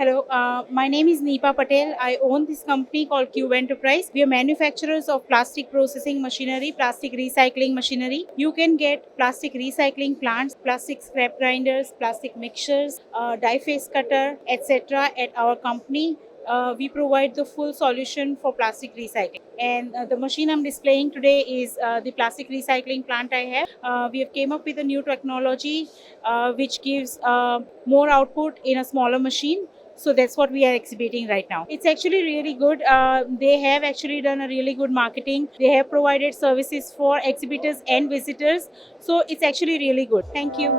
Hello, my name is Neepa Patel. I own this company called Qube Enterprise. We are manufacturers of plastic processing machinery, plastic recycling machinery. You can get plastic recycling plants, plastic scrap grinders, plastic mixers, die face cutter, etc. at our company. We provide the full solution for plastic recycling. And the machine I'm displaying today is the plastic recycling plant I have. We have came up with a new technology which gives more output in a smaller machine. So that's what we are exhibiting right now. It's actually really good. They have actually done a really good marketing. They have provided services for exhibitors and visitors. So it's actually really good. Thank you.